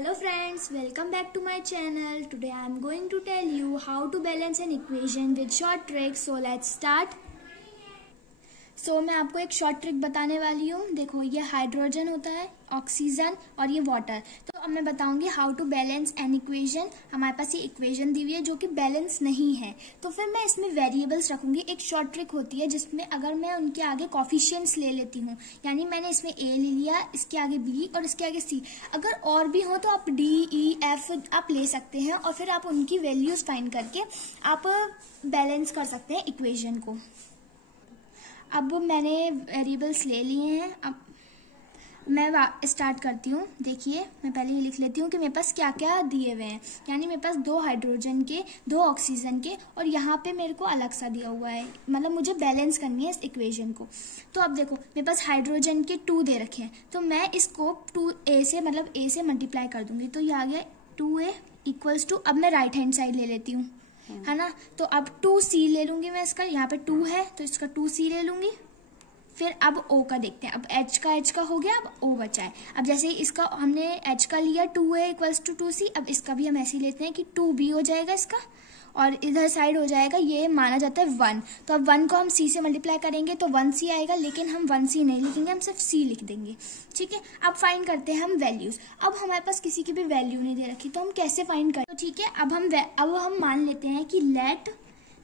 Hello friends, welcome back to my channel. Today I am going to tell you how to balance an equation with short tricks. So let's start. मैं आपको एक short trick बताने वाली हूँ. देखो, ये hydrogen होता है, ऑक्सीजन और ये वाटर. तो अब मैं बताऊंगी how to balance an equation. हमारे पास ये इक्वेशन दी हुई है जो कि बैलेंस नहीं है, तो फिर मैं इसमें वेरिएबल्स रखूंगी. एक शॉर्ट ट्रिक होती है जिसमें अगर मैं उनके आगे कॉफिशिएंट्स ले लेती हूँ, यानी मैंने इसमें ए ले लिया, इसके आगे बी और इसके आगे सी. अगर और भी हो तो आप डी ई एफ आप ले सकते हैं और फिर आप उनकी वैल्यूज फाइंड करके आप बैलेंस कर सकते हैं इक्वेशन को. अब मैंने वेरिएबल्स ले लिए हैं. अब मैं स्टार्ट करती हूँ. देखिए, मैं पहले ये लिख लेती हूँ कि मेरे पास क्या क्या दिए हुए हैं. यानी मेरे पास 2 हाइड्रोजन के, 2 ऑक्सीजन के और यहाँ पे मेरे को अलग सा दिया हुआ है. मतलब मुझे बैलेंस करनी है इस इक्वेशन को. तो अब देखो, मेरे पास हाइड्रोजन के 2 दे रखे हैं, तो मैं इसको 2a से मतलब a से मल्टीप्लाई कर दूंगी. तो ये आ गया 2a इक्वल्स टू, अब मैं राइट हैंड साइड ले लेती हूँ, है ना. तो अब 2c ले लूंगी मैं. इसका यहाँ पे 2 है तो इसका 2c ले लूंगी. फिर अब o का देखते हैं. अब h का हो गया, अब o बचा है. अब जैसे इसका हमने h का लिया 2a इक्वल्स टू 2c, अब इसका भी हम ऐसे ही लेते हैं कि 2b हो जाएगा इसका, और इधर साइड हो जाएगा, ये माना जाता है 1. तो अब 1 को हम c से मल्टीप्लाई करेंगे तो 1c आएगा, लेकिन हम 1c नहीं लिखेंगे, हम सिर्फ c लिख देंगे. ठीक है. अब फाइंड करते हैं हम वैल्यूज. अब हमारे पास किसी की भी वैल्यू नहीं दे रखी, तो हम कैसे फाइंड करें. तो ठीक है, अब हम मान लेते हैं कि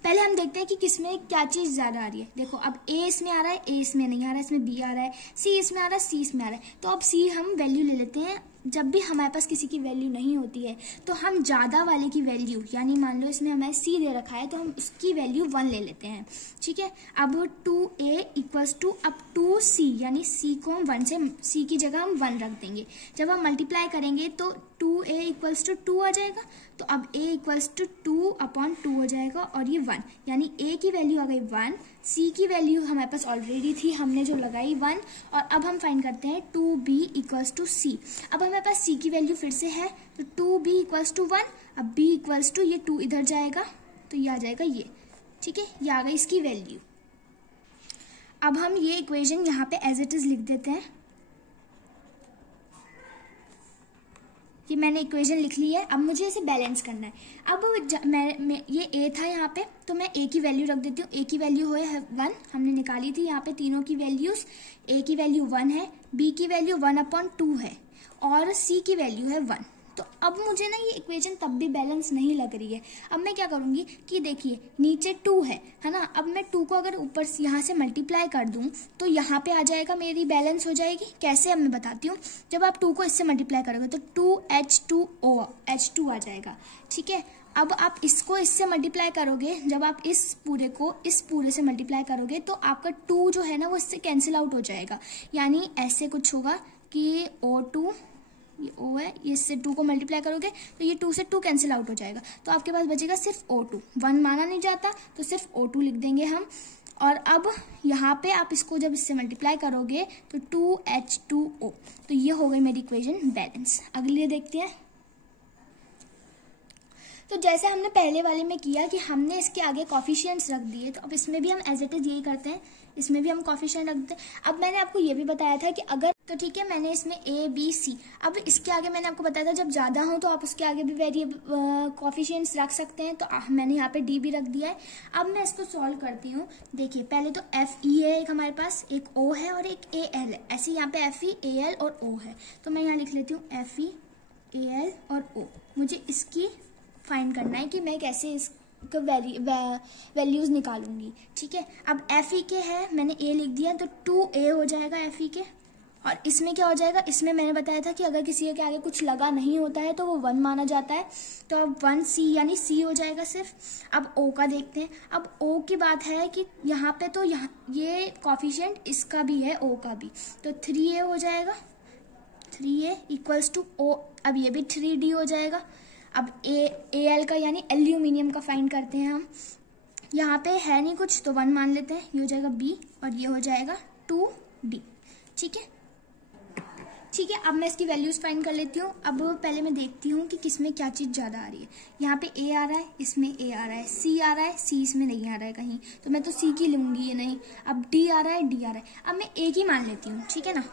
पहले हम देखते हैं कि किसमें क्या चीज ज्यादा आ रही है. देखो, अब a इसमें आ रहा है, a इसमें नहीं आ रहा है, इसमें b आ रहा है, c इसमें आ रहा है, c इसमें आ रहा है. तो अब c हम वैल्यू ले लेते हैं. जब भी हमारे पास किसी की वैल्यू नहीं होती है तो हम ज्यादा वाले की वैल्यू, यानी मान लो इसमें हमें c दे रखा है तो हम उसकी वैल्यू 1 ले लेते हैं. ठीक है. अब 2a इक्वल्स टू, अब 2c यानी c को हम 1 से, c की जगह हम 1 रख देंगे. जब हम मल्टीप्लाई करेंगे तो 2a इक्वल्स टू 2 आ जाएगा. तो अब a इक्वल्स टू 2/2 हो जाएगा और ये 1, यानी a की वैल्यू आ गई 1, c की वैल्यू हमारे पास ऑलरेडी थी, हमने जो लगाई 1. और अब हम फाइंड करते हैं 2b इक्वल्स टू c. अब हमारे पास c की वैल्यू फिर से है, तो 2b इक्वल्स टू 1. अब b इक्वल्स टू, ये 2 इधर जाएगा तो ये आ जाएगा ये. ठीक है, ये आ गई इसकी वैल्यू. अब हम ये इक्वेशन यहाँ पे एज इट इज लिख देते हैं. ये मैंने इक्वेशन लिख ली है. अब मुझे इसे बैलेंस करना है. अब मैं ये a था यहाँ पे, तो मैं a की वैल्यू रख देती हूँ. a की वैल्यू है 1, हमने निकाली थी यहाँ पे तीनों की वैल्यूज. a की वैल्यू 1 है, b की वैल्यू 1/2 है और c की वैल्यू है 1. तो अब मुझे ना ये इक्वेशन तब भी बैलेंस नहीं लग रही है. अब मैं क्या करूंगी कि देखिए, नीचे 2 है ना. अब मैं 2 को अगर ऊपर से यहाँ से मल्टीप्लाई कर दूं तो यहाँ पे आ जाएगा, मेरी बैलेंस हो जाएगी. कैसे, अब मैं बताती हूँ. जब आप 2 को इससे मल्टीप्लाई करोगे तो 2H2O H2 आ जाएगा. ठीक है. अब आप इसको इससे मल्टीप्लाई करोगे, जब आप इस पूरे को इस पूरे से मल्टीप्लाई करोगे तो आपका 2 जो है ना वो इससे कैंसिल आउट हो जाएगा. यानी ऐसे कुछ होगा कि O2, ये O है, ये इससे 2 को मल्टीप्लाई करोगे तो ये 2 से 2 कैंसिल आउट हो जाएगा. तो आपके पास बचेगा सिर्फ O2. 1 माना नहीं जाता तो सिर्फ O2 लिख देंगे हम. और अब यहाँ पे आप इसको जब इससे मल्टीप्लाई करोगे तो 2H2O. तो ये हो गई मेरी इक्वेशन बैलेंस. अगली देखते हैं. तो जैसे हमने पहले वाले में किया कि हमने इसके आगे कॉफिशिएंट्स रख दिए, तो अब इसमें भी हम एज इट इज यही करते हैं. इसमें भी हम कॉफिशिएंट रख देते हैं. अब मैंने आपको ये भी बताया था कि अगर, तो ठीक है, मैंने इसमें a b c, अब इसके आगे मैंने आपको बताया था जब ज्यादा हो तो आप उसके आगे भी वेरिएबल कॉफिशिएंट्स रख सकते हैं. तो मैंने यहाँ पे d भी रख दिया है. अब मैं इसको सॉल्व करती हूँ. देखिए, पहले तो f e है एक हमारे पास, एक o है और एक a l है. ऐसे यहाँ पे f e a l और o है. तो मैं यहाँ लिख लेती हूँ f e a l और o. मुझे इसकी फाइंड करना है कि मैं कैसे इसका वैल्यूज निकालूंगी. ठीक है. अब एफ ई के है, मैंने a लिख दिया तो 2a हो जाएगा एफ ई के. और इसमें क्या हो जाएगा, इसमें मैंने बताया था कि अगर किसी के आगे कुछ लगा नहीं होता है तो वो 1 माना जाता है. तो अब 1c यानी c हो जाएगा सिर्फ. अब o का देखते हैं. अब o की बात है कि यहाँ पे तो यहाँ ये कॉफिशिएंट इसका भी है, o का भी, तो 3a हो जाएगा. 3a equals to o. अब ये भी 3d हो जाएगा. अब AL का यानी एल्यूमिनियम का फाइंड करते हैं हम. यहाँ पे है नहीं कुछ तो 1 मान लेते हैं. ये हो जाएगा B और ये हो जाएगा 2D. ठीक है. ठीक है. अब मैं इसकी वैल्यूज फाइंड कर लेती हूँ. अब पहले मैं देखती हूँ कि किसमें क्या चीज ज्यादा आ रही है. यहाँ पे A आ रहा है, इसमें A आ रहा है, C आ रहा है, C इसमें नहीं आ रहा है कहीं, तो मैं तो C की लूंगी, ये नहीं. अब D आ रहा है, D आ रहा है. अब मैं A की मान लेती हूँ. ठीक है ना.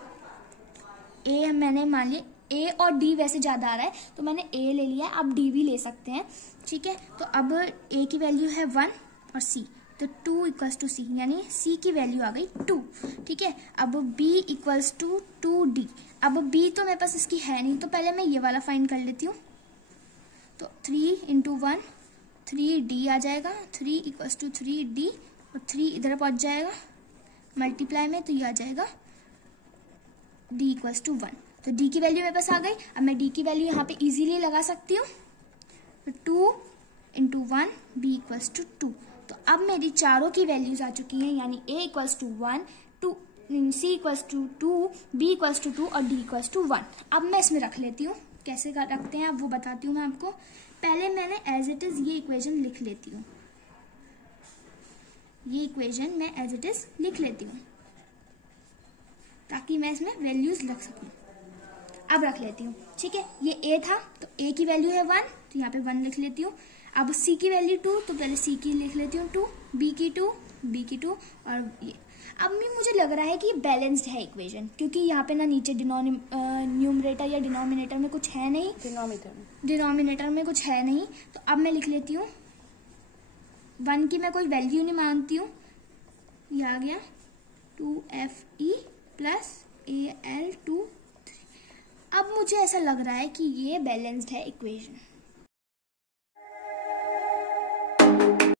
A मैंने मान लिया, ए और डी वैसे ज़्यादा आ रहा है तो मैंने ए ले लिया है, आप डी भी ले सकते हैं, ठीक है। तो अब ए की वैल्यू है 1 और सी, तो 2 इक्वल्स टू सी, यानी सी की वैल्यू आ गई 2, ठीक है। अब b इक्वल्स टू 2d, अब b तो मेरे पास इसकी है नहीं, तो पहले मैं ये वाला फाइंड कर लेती हूँ। तो 3 इंटू 1 3d आ जाएगा, 3 इक्वल्स टू 3d और 3 इधर पहुंच जाएगा मल्टीप्लाई में, तो ये आ जाएगा d इक्वल्स टू 1। तो d की वैल्यू मेरे पास आ गई। अब मैं d की वैल्यू यहाँ पे इजीली लगा सकती हूँ, तो 2 इंटू 1 b इक्वल्स टू 2। तो अब मेरी चारों की वैल्यूज आ चुकी हैं, यानी a equals to 1, c equals to 2, b equals to 2 और d इक्वल्स टू 1। अब मैं इसमें रख लेती हूँ, कैसे रखते हैं अब वो बताती हूँ मैं आपको। पहले मैंने एज इट इज ये इक्वेशन लिख लेती हूँ, ये इक्वेशन मैं एज इट इज लिख लेती हूँ ताकि मैं इसमें वैल्यूज रख सकूँ। अब रख लेती हूँ, ठीक है। ये a था तो a की वैल्यू है 1, तो यहाँ पे 1 लिख लेती हूँ। अब c की वैल्यू 2, तो पहले c की लिख लेती हूँ 2, b की 2 और ये। अब मुझे लग रहा है कि ये बैलेंस्ड है इक्वेशन, क्योंकि यहाँ पे ना नीचे न्यूमरेटर या डिनोमिनेटर में कुछ है नहीं, डिनोमिनेटर में कुछ है नहीं। तो अब मैं लिख लेती हूँ 1 की मैं कोई वैल्यू नहीं मानती हूँ, ये आ गया 2fe प्लस al2। अब मुझे ऐसा लग रहा है कि ये बैलेंस्ड है इक्वेशन।